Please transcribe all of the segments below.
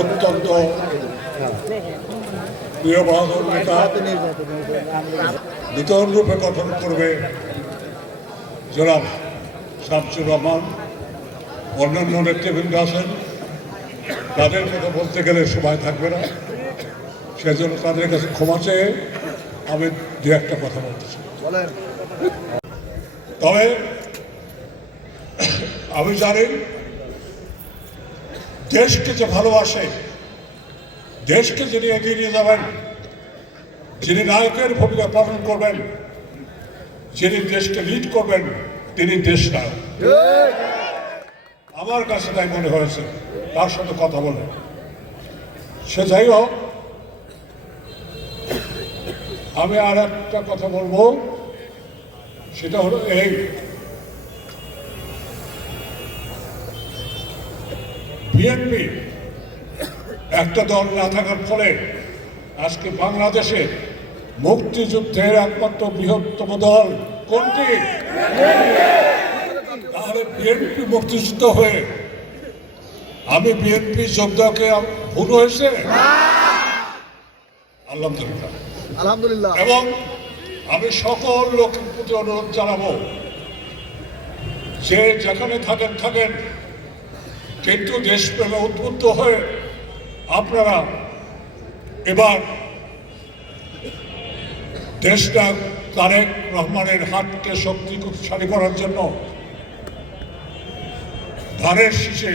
অত্যন্ত প্রিয় বাহাদুর নেতা নূতন রূপে গঠন করবে জনাব শামসুর রহমান। অন্যান্য নেতৃবৃন্দ আছেন, তাদের কথা বলতে গেলে সময় থাকবে না, সেজন্য তাদের কাছে ক্ষমা চেয়ে আমি দু একটা কথা বলতে চাই। তবে আমি জানি দেশকে যে ভালোবাসে, দেশকে যিনি এগিয়ে নিয়ে যাবেন, যিনি নায়কের ভূমিকা পালন করবেন, যিনি দেশকে লিড করবেন, তিনি দেশ নায়ক। আমার কাছে তাই মনে হয়েছে তার সাথে কথা বলে। সে যাই হোক, আমি আর একটা কথা বলবো, সেটা হলো এই বিএনপি একটা দল না থাকার ফলে আজকে বাংলাদেশে মুক্তিযুদ্ধের একমাত্র বৃহত্তম দল কোনটি? তাহলে বিএনপি মুক্তিযুদ্ধ হয়ে আমি বিএনপি যোগদানকে ভুল হয়েছে? আলহামদুলিল্লাহ, আলহামদুলিল্লাহ। এবং আমি সকল লোকের প্রতি অনুরোধ জানাবো যে যেখানে থাকেন, কিন্তু দেশপ্রেমে উদ্বুদ্ধ হয়ে আপনারা এবার দেশটা তারেক রহমানের হাতকে শক্তিশালী করার জন্য ধানের শীষে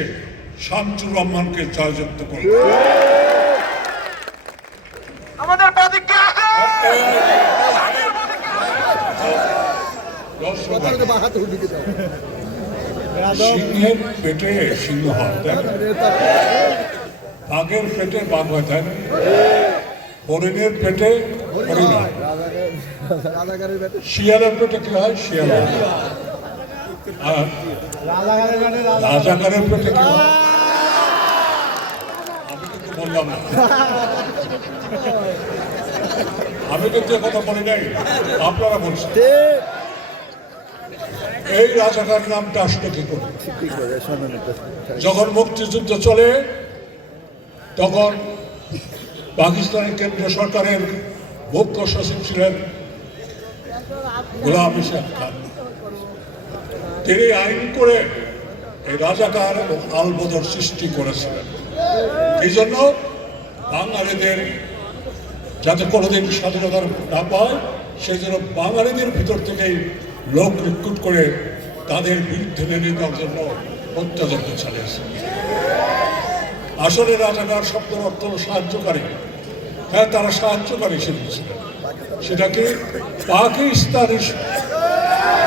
শামসুর রহমানকে জয়যুক্ত করুন। সিংহের পেটে সিংহ হয়, বাঘের পেটে বাঘ হয়, তাই না? হরিণের পেটে হরিণ হয়, শিয়ালের পেটে কি হয়? শিয়াল হয়। আর রাজাকারের পেটে কি হয়? আমি কিন্তু বললাম না, আমি কিন্তু কথা বলি নাই, আপনারা বলছেন। এই রাজাকার নামটা আসলে কি করে? যখন মুক্তিযুদ্ধ চলে তখন পাকিস্তানের কেন্দ্রীয় সরকারের মুখ্য সচিব ছিলেন গোলাম ইসহাক খান। তিনি আইন করে এই রাজাকার এবং আলবদর সৃষ্টি করেছিলেন। এই জন্য বাঙালিদের যাতে কোনোদিন স্বাধীনতা না পায়, সেই জন্য বাঙালিদের ভিতর থেকেই লোক রিক্রুট করে তাদের বিরুদ্ধে লেগে দেওয়ার জন্য অত্যাচার চালিয়েছে। আসলে রাজাকার শব্দের অর্থ সাহায্যকারী। হ্যাঁ, তারা সাহায্যকারী ছিলেন। সেটাকে পাকিস্তানি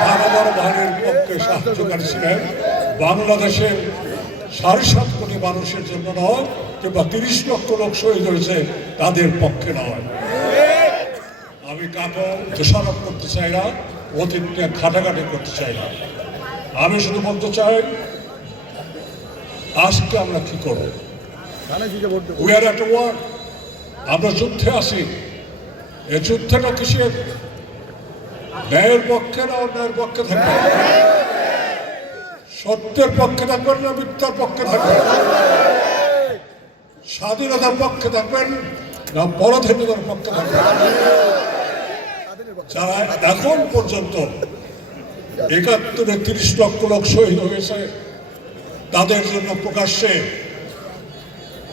হানাদার বাহিনীর পক্ষে সাহায্যকারী ছিলেন, বাংলাদেশের 7.5 কোটি মানুষের জন্য নয়, কিংবা 30 লক্ষ লোক শহীদ হয়েছে তাদের পক্ষে নয়। আমি কাউকে দোষারোপ করতে চাই না, অতীতকে ঘাটাঘাটি করতে চাই না। আমি শুধু বলতে চাই আজকে আমরা কি করব? We are at war. আমরা যুদ্ধে আছি। এই যুদ্ধটা কিসের? ন্যায়ের পক্ষে না অন্যায়ের পক্ষে থাকবে? সত্যের পক্ষে থাকবেন না মিথ্যার পক্ষে থাকবেন? স্বাধীনতার পক্ষে থাকবেন না পরাধীনতার পক্ষে থাকবেন? যারা এখন পর্যন্ত 71-এ 30 লক্ষ লোক শহীদ হয়েছে, তাদের জন্য প্রকাশ্যে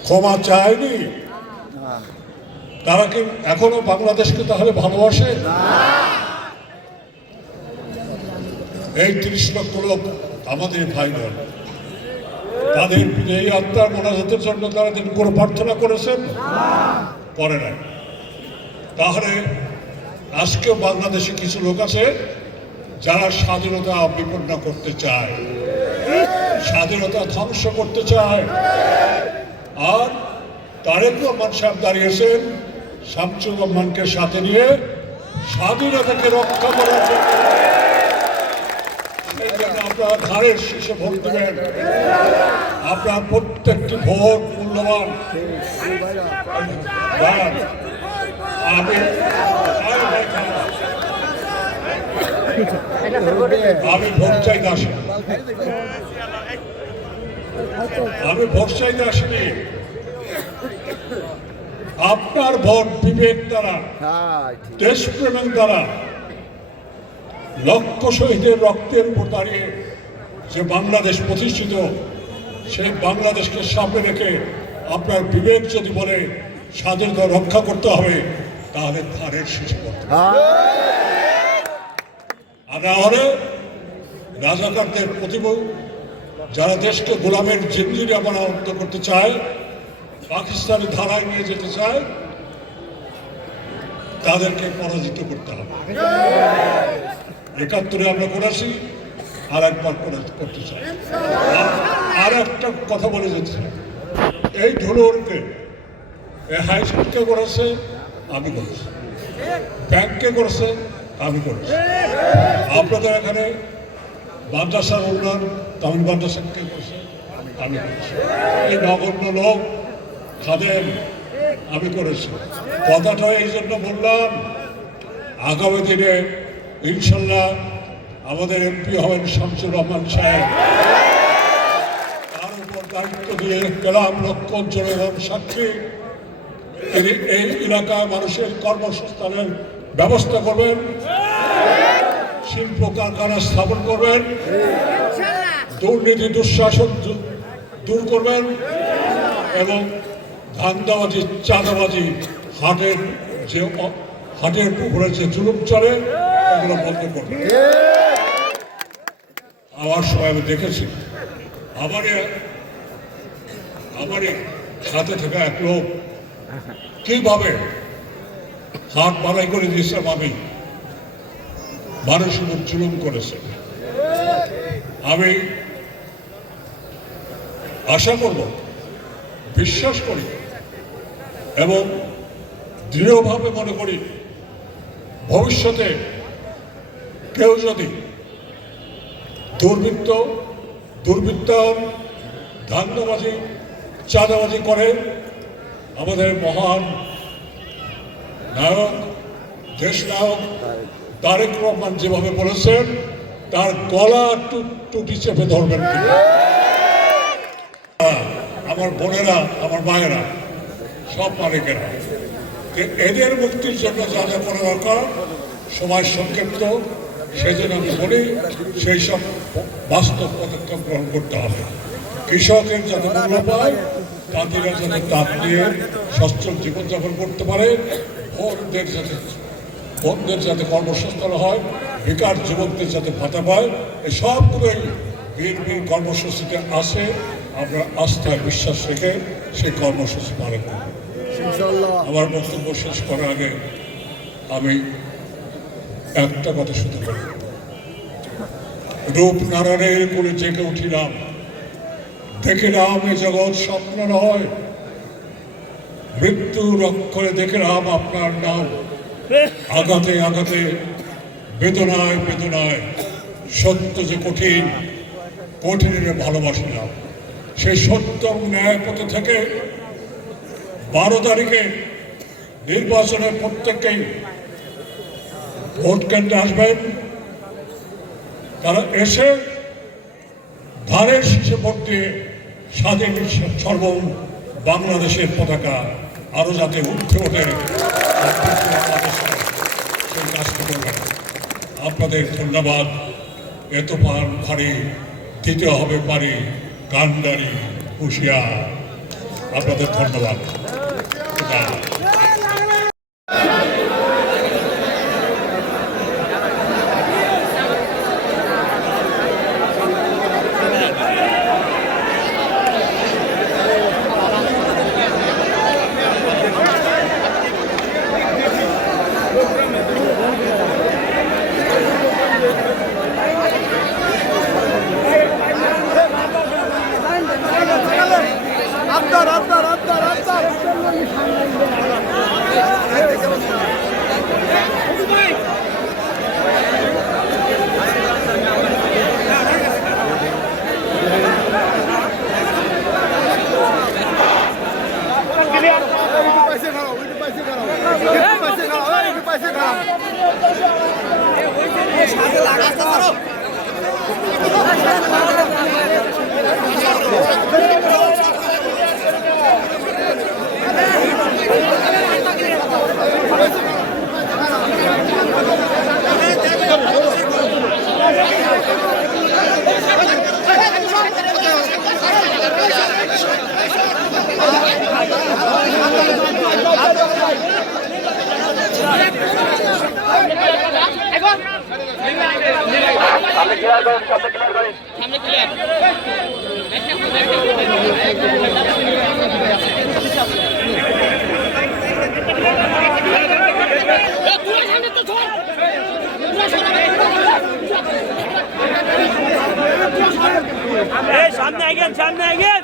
ক্ষমা চায়নি, তারা কি এখনো বাংলাদেশকে তাহলে ভালোবাসে? এই 30 লক্ষ লোক আমাদের ভাই বোন, তাদের এই আত্মার মোনাজাতের জন্য তারা দিন কোনো প্রার্থনা করেছেন? করে নাই। তাহলে আজকেও বাংলাদেশে কিছু লোক আছে যারা স্বাধীনতা বিপন্ন করতে চায়, স্বাধীনতা ধ্বংস করতে চায়। আর তারেক রহমান সাহেব দাঁড়িয়েছেন শামসুর রহমানকে সাথে নিয়ে স্বাধীনতাকে রক্ষা করার জন্য। সেই জন্য আপনারা ধারের শীষে ভোট দেবেন। আপনার প্রত্যেকটি ভোট মূল্যবান। আমি ভোট চাই না। আমি ভোট চাইতে আসিনি, আপনার ভোট বিবেক দ্বারা, দেশপ্রেমের দ্বারা, লক্ষ শহীদের রক্তের উপর দাঁড়িয়ে যে বাংলাদেশ প্রতিষ্ঠিত, সেই বাংলাদেশকে সামনে রেখে আপনার বিবেক যদি বলে স্বাধীনতা রক্ষা করতে হবে, তাহলে ধানের শীষে করতে হবে। আর না হলে রাজাকারদের প্রতিভূ যারা দেশকে গোলামের জিঞ্জিরে অবনত করতে চায়, পাকিস্তানি ধারায় নিয়ে যেতে চায়, তাদেরকে পরাজিত করতে হবে। ৭১ আমরা করেছি, আর একবার করতে চাই। আর একটা কথা বলে যাচ্ছে, এই ধুলোরকে হাই স্কুলকে করেছে আমি করেছি, ব্যাংককে করেছে আমি করেছি, আপনাদের এখানে মাদ্রাসার উন্নয়ন তামিল মাদ্রাসাকে করেছে আমি করেছি, এই নগণ্য লোক খাদেম আমি করেছি। কথাটা এই জন্য বললাম, আগামী দিনে ইনশাল্লাহ আমাদের এমপি হবেন শামসুর রহমান সাহেব, তার উপর দায়িত্ব দিয়ে গেলাম লক্ষণ জনগণ সাক্ষী। তিনি এই এলাকায় মানুষের কর্মসংস্থানের ব্যবস্থা করবেন, শিল্প কারখানা স্থাপন করবেন, দুর্নীতি দুঃশাসন দূর করবেন এবং ধান্দাবাজি চাঁদাবাজি হাটের উপরে যে জুলুম চলে এগুলো বন্ধ করবেন। আমার সময় আমি দেখেছি, আমারই সাথে থাকা এক লোক কিভাবে হাট বাড়াই করে দিয়েছিলাম আমি, মানুষের উপর জুলুম করেছে। আমি আশা করব, বিশ্বাস করি এবং দৃঢ়ভাবে মনে করি, ভবিষ্যতে কেউ যদি দুর্বৃত্তায়ন ধান্দাবাজি চাঁদাবাজি করে, আমাদের মহান নায়ক দেশ নায়ক তারেক রহমান যেভাবে বলেছেন, তার গলা টুটি চেপে ধরবেন। আমার বোনেরা, আমার মায়েরা, সব মালিকেরা, এদের মুক্তির জন্য যা যা করা দরকার, সময় সংক্ষিপ্ত, সেজন্য আমি বলি সেই সব বাস্তব পদক্ষেপ গ্রহণ করতে হবে। কৃষকের যাতে মূল্য পায়, তাঁতিরা যাতে তাঁত নিয়ে সচ্ছল জীবনযাপন করতে পারে, বোনদের যাতে কর্মসংস্থান হয়, বেকার যুবকদের যাতে ভাতা পায়, এই সবগুলোই বিএনপির কর্মসূচিতে আসে। আমরা আস্থায় বিশ্বাস রেখে সেই কর্মসূচি পালন করব। আমার বক্তব্য শেষ করার আগে আমি একটা কথা শুধু বলি, রূপনারায়ণের কোলে জেগে উঠিলাম, দেখিলাম এ জগৎ স্বপ্ন নয়, মৃত্যুর অক্ষরে দেখিলাম আপনার নাম, আঘাতে আঘাতে বেদনায় বেদনায় সত্য যে কঠিন, কঠিনের ভালোবাসিলাম। সেই সত্য ন্যায় পথে থেকে 12 তারিখে নির্বাচনে প্রত্যেককেই ভোট কেন্দ্রে আসবেন, তারা এসে ধানের শীষে ভোট দিয়ে স্বাধীন বাংলাদেশের পতাকা আরো যাতে উঠে ওঠে সেই কাজটি করবেন। আপনাদের ধন্যবাদ। এত ভারী দিতে হবে পারি, কান্ডারি হুঁশিয়ার। আপনাদের ধন্যবাদ। সামনে ক্লিয়ার সামনে আগেন সামনে আগেন